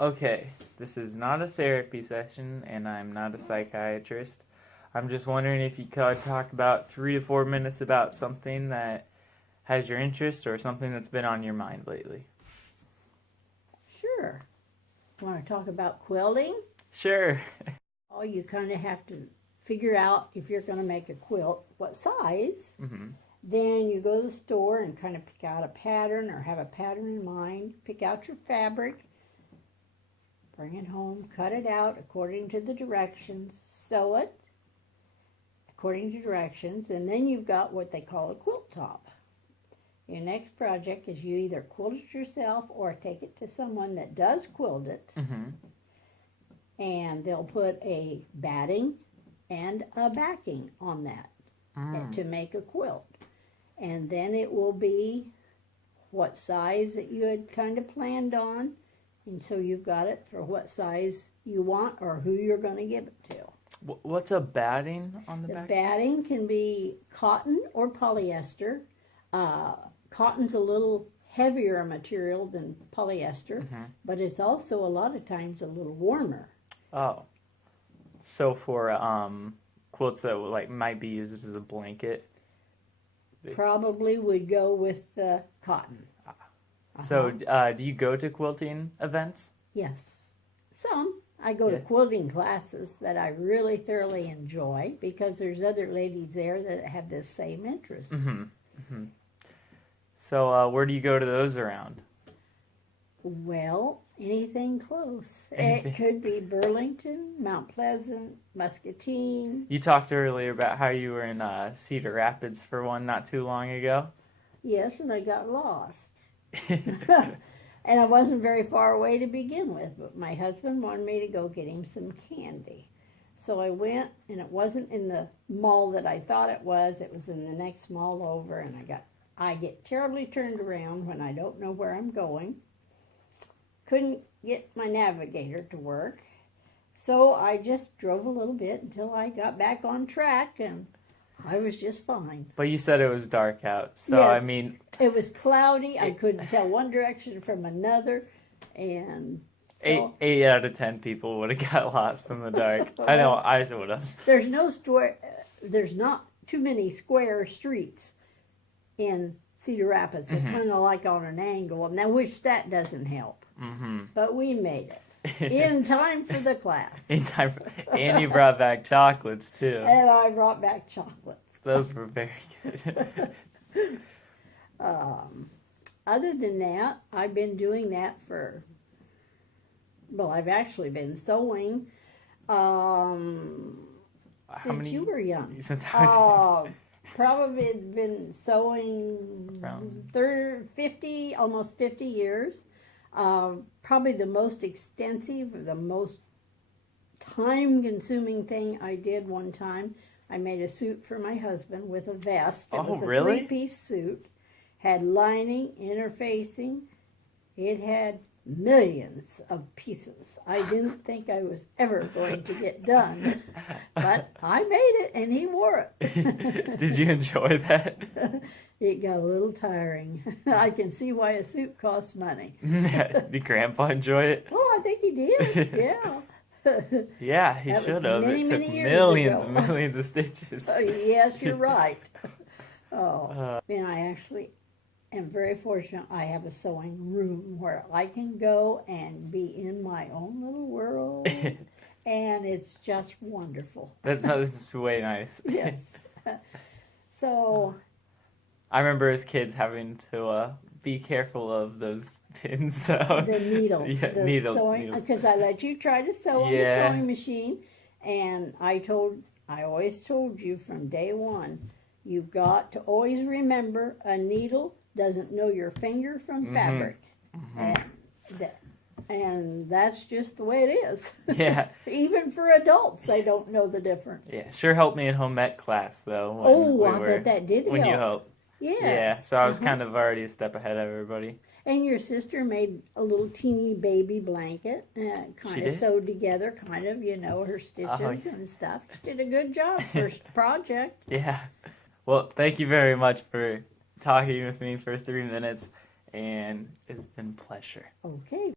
Okay, this is not a therapy session, and I'm not a psychiatrist. I'm just wondering if you could talk about 3 to 4 minutes about something that has your interest or something that's been on your mind lately. Sure. Want to talk about quilting? Sure. Oh, you kind of have to figure out if you're going to make a quilt, what size. Mm-hmm. Then you go to the store and kind of pick out a pattern or have a pattern in mind. Pick out your fabric, bring it home, cut it out according to the directions, sew it according to directions, and then you've got what they call a quilt top. Your next project is you either quilt it yourself or take it to someone that does quilt it, and they'll put a batting and a backing on that to make a quilt. And then it will be what size that you had kind of planned on, and so you've got it for what size you want or who you're going to give it to. What's a batting on the back? The batting can be cotton or polyester. Cotton's a little heavier material than polyester, but it's also a lot of times a little warmer. Oh, so for quilts that might be used as a blanket. Probably would go with the cotton. So do you go to quilting events? Yes, some. I go to quilting classes that I really thoroughly enjoy because there's other ladies there that have the same interest. So where do you go to those around? Well, anything close. It could be Burlington, Mount Pleasant, Muscatine. You talked earlier about how you were in Cedar Rapids for one not too long ago. Yes, and I got lost. And I wasn't very far away to begin with, but my husband wanted me to go get him some candy. So I went, and it wasn't in the mall that I thought it was. It was in the next mall over, and I get terribly turned around when I don't know where I'm going. Couldn't get my navigator to work, so I just drove a little bit until I got back on track, and I was just fine. But you said it was dark out, so yes, I mean... It was cloudy, I couldn't tell one direction from another, and so... 8 out of 10 people would have got lost in the dark. I know, I would have. There's not too many square streets in Cedar Rapids. They're kind of like on an angle, and I wish that doesn't help. But we made it in time for the class. In time, and you brought back chocolates too. And I brought back chocolates. Those were very good. Other than that, I've been doing that I've actually been sewing since you were young. Since I was Probably been sewing almost 50 years. Probably the most extensive, the most time-consuming thing I did one time, I made a suit for my husband with a vest. It was a three-piece suit, had lining, interfacing. It had millions of pieces. I didn't think I was ever going to get done, but I made it, and he wore it. Did you enjoy that? It got a little tiring. I can see why a suit costs money. Did Grandpa enjoy it? Oh, I think he did, yeah. Yeah, he should have. It took millions and millions of stitches. Yes, you're right. And I actually am very fortunate. I have a sewing room where I can go and be in my own little world, and it's just wonderful. That's way nice. Yes. So... I remember as kids having to be careful of those pins, though. The needles. Yeah, needles. Because I let you try to sew on the sewing machine, and I always told you from day one, you've got to always remember a needle doesn't know your finger from fabric. And that's just the way it is. Yeah. Even for adults, they don't know the difference. Yeah, sure helped me in home ec class, though. I bet that did help. When you helped. Yes. Yeah, so I was kind of already a step ahead of everybody. And your sister made a little teeny baby blanket, kind of sewed together, her stitches and stuff. She did a good job first project. Yeah. Well, thank you very much for talking with me for 3 minutes, and it's been a pleasure. Okay.